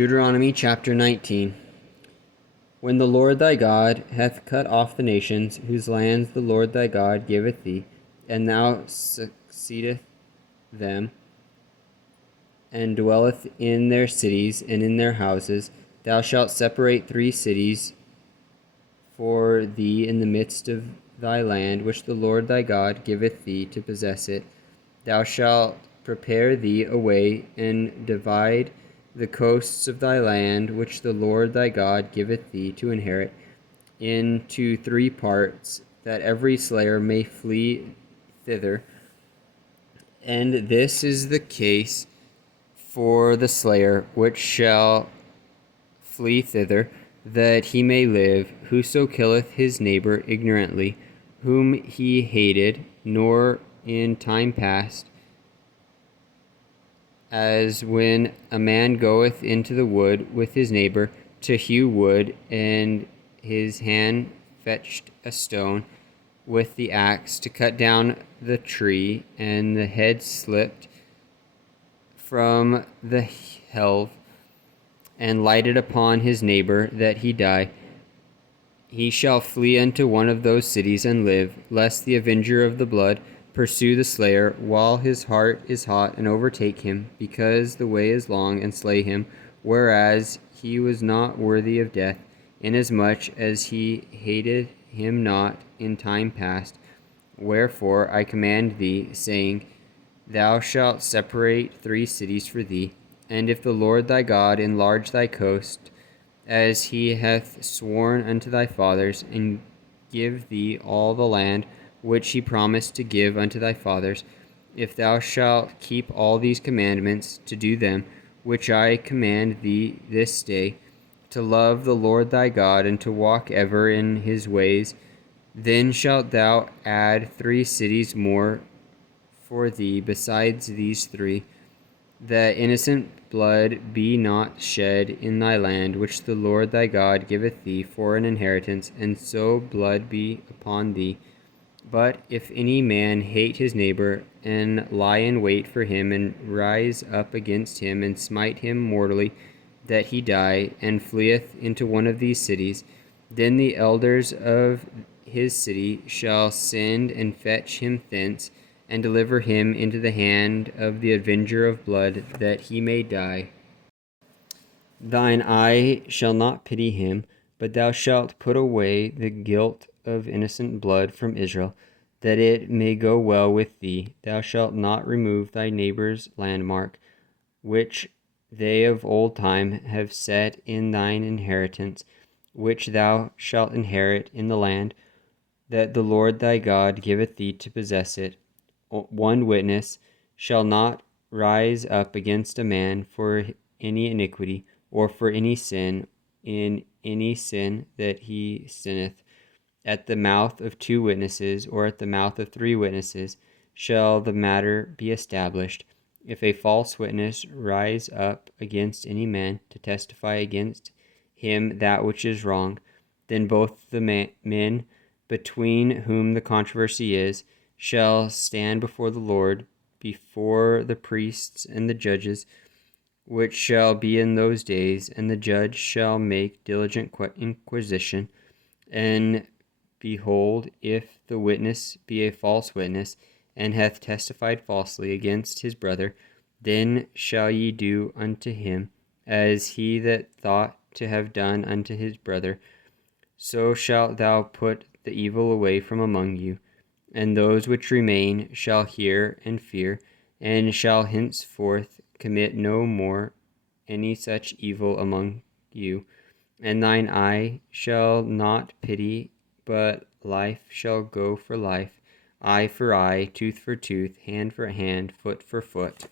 Deuteronomy chapter 19. When the Lord thy God hath cut off the nations, whose lands the Lord thy God giveth thee, and thou succeedeth them, and dwelleth in their cities and in their houses, thou shalt separate 3 cities for thee in the midst of thy land, which the Lord thy God giveth thee to possess it. Thou shalt prepare thee a way, and divide the coasts of thy land, which the Lord thy God giveth thee to inherit, into 3 parts, that every slayer may flee thither. And this is the case for the slayer which shall flee thither, that he may live, whoso killeth his neighbor ignorantly, whom he hated, nor in time past, as when a man goeth into the wood with his neighbor to hew wood, and his hand fetched a stone with the axe to cut down the tree, and the head slipped from the helve, and lighted upon his neighbor, that he die. He shall flee unto one of those cities and live, lest the avenger of the blood pursue the slayer while his heart is hot, and overtake him, because the way is long, and slay him, whereas he was not worthy of death, inasmuch as he hated him not in time past. Wherefore I command thee, saying, Thou shalt separate 3 cities for thee. And if the Lord thy God enlarge thy coast, as he hath sworn unto thy fathers, and give thee all the land which he promised to give unto thy fathers, if thou shalt keep all these commandments to do them, which I command thee this day, to love the Lord thy God, and to walk ever in his ways, then shalt thou add 3 cities more for thee besides these 3, that innocent blood be not shed in thy land, which the Lord thy God giveth thee for an inheritance, and so blood be upon thee. But if any man hate his neighbor, and lie in wait for him, and rise up against him, and smite him mortally, that he die, and fleeth into one of these cities, then the elders of his city shall send and fetch him thence, and deliver him into the hand of the avenger of blood, that he may die. Thine eye shall not pity him, but thou shalt put away the guilt of innocent blood from Israel, that it may go well with thee. Thou shalt not remove thy neighbor's landmark, which they of old time have set in thine inheritance, which thou shalt inherit in the land that the Lord thy God giveth thee to possess it. 1 witness shall not rise up against a man for any iniquity, or for any sin, in any sin that he sinneth. At the mouth of 2 witnesses, or at the mouth of 3 witnesses, shall the matter be established. If a false witness rise up against any man to testify against him that which is wrong, then both the men between whom the controversy is shall stand before the Lord, before the priests and the judges, which shall be in those days, and the judge shall make diligent inquisition. And behold, if the witness be a false witness, and hath testified falsely against his brother, then shall ye do unto him as he that thought to have done unto his brother. So shalt thou put the evil away from among you. And those which remain shall hear and fear, and shall henceforth commit no more any such evil among you. And thine eye shall not pity, but life shall go for life, eye for eye, tooth for tooth, hand for hand, foot for foot.